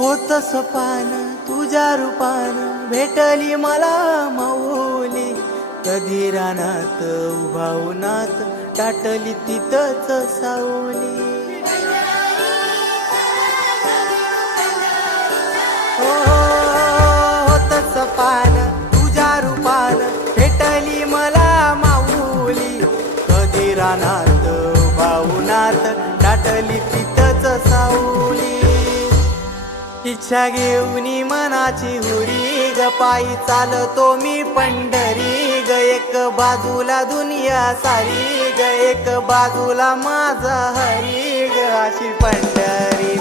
होत सपान तुझ्या रूपान भेटली मला माऊली, कधी रानात उभा उन्हात टाटली तिथंच सावली. हो होत सपान तुझ्या रूपान भेटली मला माऊली, कधी रानात उभा उन्हात टाटली तिथंच सावली. इच्छा घेऊनी मनाची हुरी ग पायी चालतो मी पंढरी ग, एक बाजूला दुनिया सारी ग, एक बाजूला माझा हरी ग, अशी पंढरी.